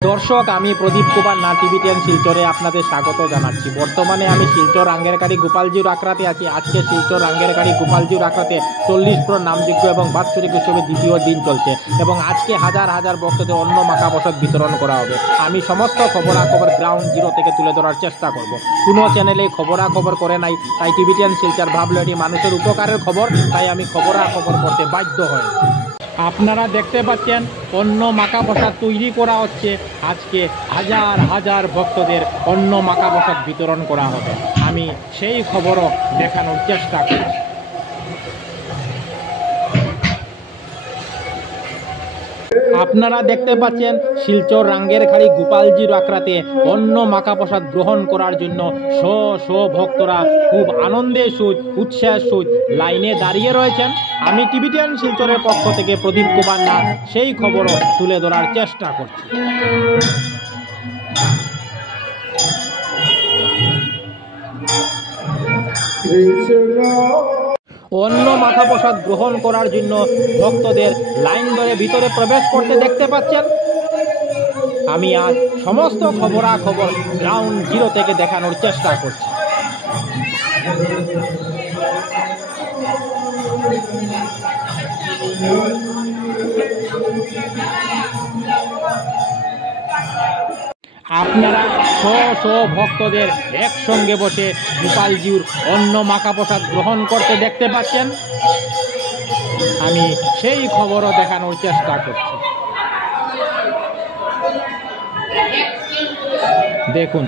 দর্শক, আমি প্রদীপ কুমার না টিভি10 শিলচরে আপনাদের স্বাগত জানাচ্ছি। বর্তমানে আমি শিলচর রাঙ্গেরকাড়ি গোপালজির আখড়াতে আছি। আজকে শিলচর রাঙ্গেরকাড়ি গোপালজির আখড়াতে 40 প্রর নামযজ্ঞ এবং বাৎসরিক উৎসবের দ্বিতীয় দিন চলছে এবং আজকে হাজার হাজার ভক্তদের অন্ন মাখা প্রসাদ বিতরণ করা হবে। আমি সমস্ত খবরাখবর গ্রাউন্ড জিরো থেকে তুলে ধরার চেষ্টা করব। কোনো চ্যানেলে খবরাখবর করে নাই, তাই টিভি10 শিলচর ভাবলো এটি মানুষের উপকারের খবর, তাই আমি খবরাখবর করতে বাধ্য হই। আপনারা দেখতে পাচ্ছেন অন্ন মাখা প্রসাদ তৈরি করা হচ্ছে। আজকে হাজার হাজার ভক্তদের অন্ন মাখা প্রসাদ বিতরণ করা হবে। আমি সেই খবরও দেখানোর চেষ্টা করছি। আপনারা দেখতে পাচ্ছেন শিলচর রাঙ্গেরখাড়ি গোপালজির আখড়াতে অন্ন মাখা প্রসাদ গ্রহণ করার জন্য শ ভক্তরা খুব আনন্দের সহিত উৎসাহের সহিত লাইনে দাঁড়িয়ে রয়েছেন। আমি টিভি10 শিলচরের পক্ষ থেকে প্রদীপ কুমার নাথ সেই খবরও তুলে ধরার চেষ্টা করছি। অন্ন মাখা প্রসাদ গ্রহণ করার জন্য ভক্তদের লাইন ধরে ভিতরে প্রবেশ করতে দেখতে পাচ্ছেন। আমি আজ সমস্ত খবরাখবর গ্রাউন্ড জিরো থেকে দেখানোর চেষ্টা করছি। আপনারা শ ভক্তদের একসঙ্গে বসে গোপালজির অন্ন মাখা প্রসাদ গ্রহণ করতে দেখতে পাচ্ছেন। আমি সেই খবরও দেখানোর চেষ্টা করছি। দেখুন,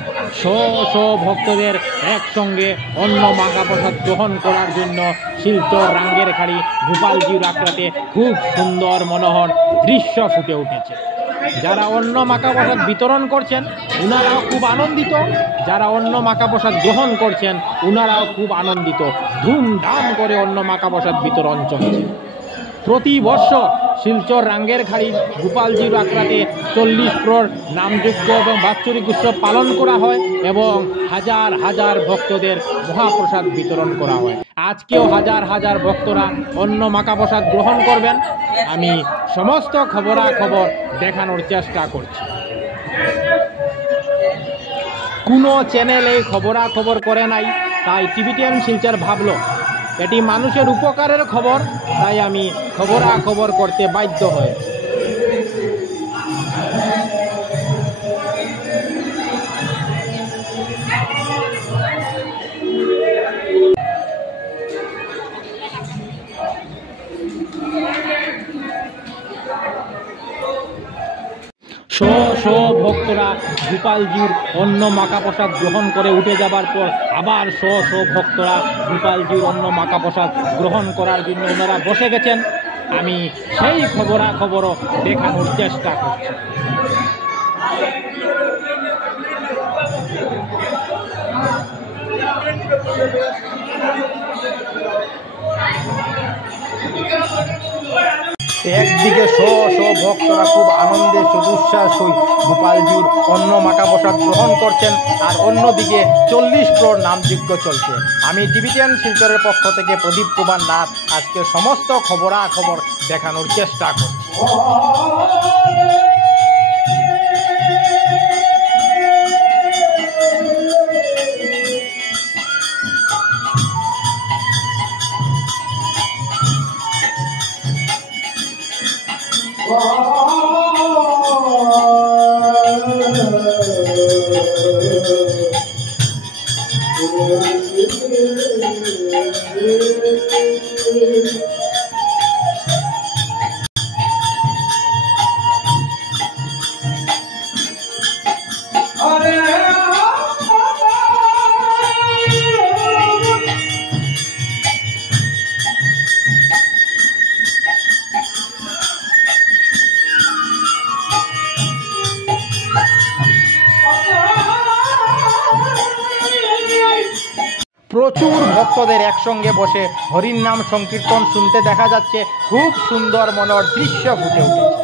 শ ভক্তদের একসঙ্গে অন্ন মাখা প্রসাদ গ্রহণ করার জন্য শিলচর রাঙ্গেরখাড়ি গোপালজির আখড়াতে খুব সুন্দর মনোহর দৃশ্য ফুটে উঠেছে। যারা অন্ন মাখা প্রসাদ বিতরণ করছেন উনারাও খুব আনন্দিত, যারা অন্ন মাখা প্রসাদ গ্রহণ করছেন উনারাও খুব আনন্দিত। ধুমধাম করে অন্ন মাখা প্রসাদ বিতরণ চলছে। প্রতি বছর শিলচর রাঙ্গেরখাড়ি গোপালজির আখড়াতে 40 প্রর নামযজ্ঞ এবং বাৎসরিক উৎসব পালন করা হয় এবং হাজার হাজার ভক্তদের মহাপ্রসাদ বিতরণ করা হয়। আজকেও হাজার হাজার ভক্তরা অন্ন মাখা প্রসাদ গ্রহণ করবেন। আমি সমস্ত খবরাখবর দেখানোর চেষ্টা করছি। কোনো চ্যানেলে খবরাখবর করে নাই, তাই টিভি10 শিলচর ভাবলো এটি মানুষের উপকারের খবর, তাই আমি খবরাখবর করতে বাধ্য হই। শ ভক্তরা গোপালজির অন্ন মাখা প্রসাদ গ্রহণ করে উঠে যাবার পর আবার শ ভক্তরা গোপালজির অন্ন মাখা প্রসাদ গ্রহণ করার জন্য ওনারা বসে গেছেন। আমি সেই খবরাখবরও দেখানোর চেষ্টা করছি। একদিকে শ ভক্তরা খুব আনন্দের উৎসাহ সহিত গোপালজির অন্ন মাখা প্রসাদ গ্রহণ করছেন, আর অন্যদিকে 40 প্রর নামযজ্ঞ চলছে। আমি টিভি10 শিলচরের পক্ষ থেকে প্রদীপ কুমার নাথ আজকে সমস্ত খবরাখবর দেখানোর চেষ্টা করছি। প্রচুর ভক্তদের একসঙ্গে বসে হরির নাম সংকীর্তন শুনতে দেখা যাচ্ছে। খুব সুন্দর মনোহর দৃশ্য ফুটে উঠেছে।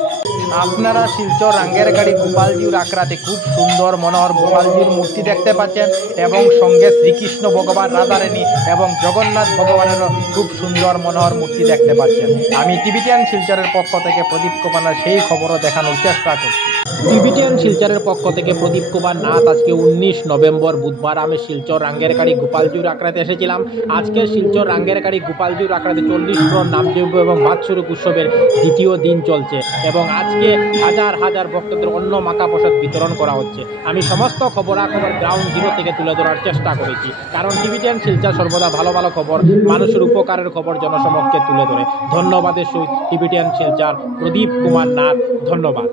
আপনারা শিলচর রাঙ্গের গাড়ি গোপালজির আখড়াতে খুব সুন্দর মনোহর গোপালজির মূর্তি দেখতে পাচ্ছেন এবং সঙ্গে শ্রীকৃষ্ণ ভগবান, রাধারানী এবং জগন্নাথ ভগবানেরও খুব সুন্দর মনোহর মূর্তি দেখতে পাচ্ছেন। আমি টিভিটিয়ান শিলচরের পক্ষ থেকে প্রদীপ কুমার সেই খবরও দেখানোর চেষ্টা করছি। টিভিটিয়ান শিলচরের পক্ষ থেকে প্রদীপ কুমার নাথ। আজকে 19 নভেম্বর বুধবার আমি শিলচর রাঙ্গের গাড়ি গোপালজির আখড়াতে এসেছিলাম। আজকে শিলচর রাঙ্গের গাড়ি গোপালজির আখড়াতে 40 প্রহর নামযজ্ঞ এবং বাৎসরিক উৎসবের দ্বিতীয় দিন চলছে এবং আজকে হাজার হাজার ভক্তদের অন্ন মাখা প্রসাদ বিতরণ করা হচ্ছে। আমি সমস্ত খবরাখবর গ্রাউন্ড জিরো থেকে তুলে ধরার চেষ্টা করেছি, কারণ টিভিটিয়ান শিলচর সর্বদা ভালো ভালো খবর, মানুষের উপকারের খবর জনসমক্ষে তুলে ধরে। ধন্যবাদের সহিত টিভিটিয়ান শিলচর প্রদীপ কুমার নাথ। ধন্যবাদ।